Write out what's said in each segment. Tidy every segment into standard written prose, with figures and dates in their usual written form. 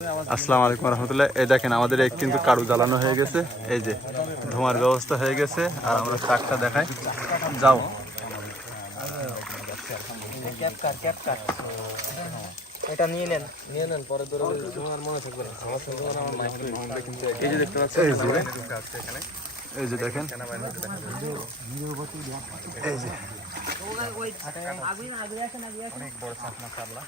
আসসালামু আলাইকুম রহমতুল্লাহ। এই দেখেন আমাদের এক কিন্তু কারু জ্বালানো হয়ে গেছে, এই যে ধোঁয়ার ব্যবস্থা হয়ে গেছে। আর আমরা ট্রাকটা দেখাই, যাও এটা নিয়ে নেন পরে ধরে তোমার মনে থাকবে না। এই যে দেখতে পাচ্ছেন এই যে দেখেন, এই যে অনেক বড় সাপ মাশাআল্লাহ।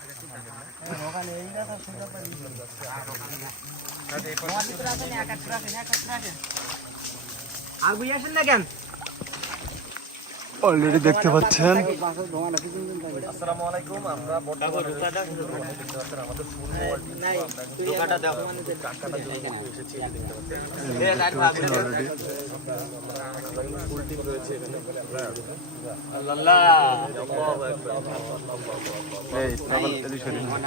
অলরেডি দেখতে পাচ্ছেন। আসসালামু আলাইকুম। আমরা বর্তমানে আমাদের ফুল দোকানটা দাও টাকাটা এসেছি দেখতে পাচ্ছেন। অলরেডি ফুল টিম রয়েছে এখানে। আল্লাহ আল্লাহু আকবার। এই পাগল এদিকে সরিয়ে নিন।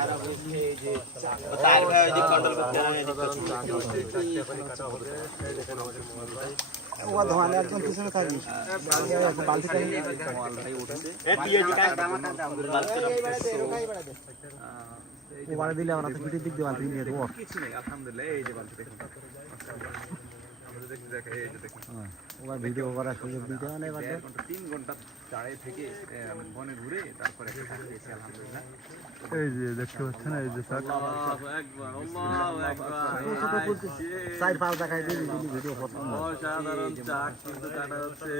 তার ভাই এদিক কন্ট্রোল করতে ও ধোয়ালে একজন পিছনে থাকি বালতিটা ভাই উঠেছে এ টিএজি কাজ ও বাড়ি দিলে আমরা তো পিঠের দিক দিয়ে বালতি নিয়ে দেবো। কিছু নেই আলহামদুলিল্লাহ। এই যে বালতি দেখুন আমরা দেখি দেখে এই যে দেখুন ওরা ভিডিও করার সুযোগ দিতে মানে 3 ঘন্টা দাঁড়িয়ে থেকে বনে ঘুরে তারপরে একটা খেয়েছি আলহামদুলিল্লাহ। এই যে দেখতে পাচ্ছেন, এই যে ট্রাক। আল্লাহু আকবার আল্লাহু আকবার। সাইড পাল দেখাই দিলি ভিডিও করতে অসাধারণ চাক কিন্তু কাটা হচ্ছে।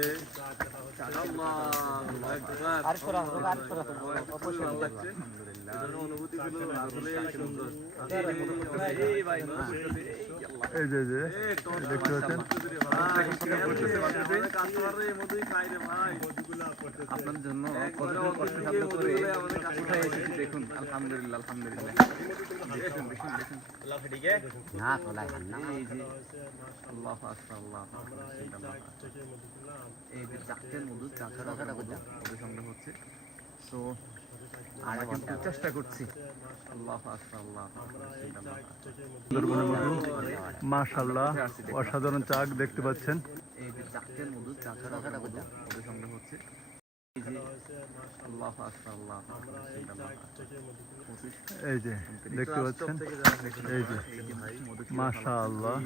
আল্লাহু আকবার। আর করা অবশ্যই ভালো লাগছে আলহামদুলিল্লাহ। এর অনুভূতি ছিল আসলে সুন্দর। এই ভাই এই যে দেখতে পাচ্ছেন, আপনার জন্য কষ্ট সাধ্য করে উঠে এসেছি দেখুন আলহামদুলিল্লাহ আলহামদুলিল্লাহ। দেখুন দেখুন দেখুন না তোলা না এই যে আল্লাহু আকবার আল্লাহু আকবার। এই যে চাকতের মধু চাকরা মধু সংগ্রহ হচ্ছে। সো আমরা কিন্তু চেষ্টা করছি। আল্লাহু আকবার আল্লাহু সুন্দরবনের মধু, মাশাআল্লাহ, অসাধারণ চাক দেখতে পাচ্ছেন। এই যে চাকতের মধু চাকরা মধু সংগ্রহ হচ্ছে। এই যে আল্লাহু আকবার আল্লাহু আকবার। এই যে দেখতে পাচ্ছেন, এই যে মাশাআল্লাহ।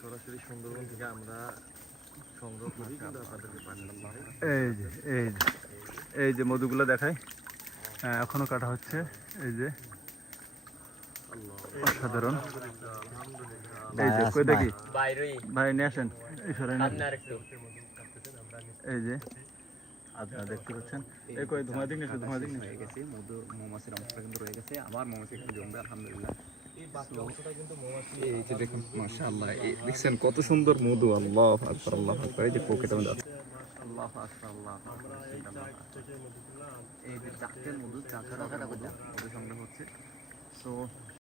সরাসরি সুন্দরবন থেকে আমরা সংগ্রহ করি কিন্তু আপনাদেরকে পাঠালাম। এই যে এই যে মধুগুলো দেখাই, এখনো কাটা হচ্ছে। এই যে অসাধারণ। এই যে কই দেখি ভাই নিয়ে আসেন, এই সরাই নেন। এই যে আপনারা দেখতে পাচ্ছেন, এই কই ধোঁয়া দিন হয়ে গেছে মধু মৌমাছির অংশটা কিন্তু রয়ে গেছে। আবার মৌমাছি একটু জমবে আলহামদুলিল্লাহ। এই যে দেখুন মাশাআল্লাহ, এই দেখছেন কত সুন্দর মধু। আল্লাহু আকবার আল্লাহু আকবার। এই যে পকেটে মধ্যে আছে আল্লাহু আকবার আল্লাহু আকবার। এই যে চাকতের মধু চাকরা মধু সংগ্রহ হচ্ছে। সো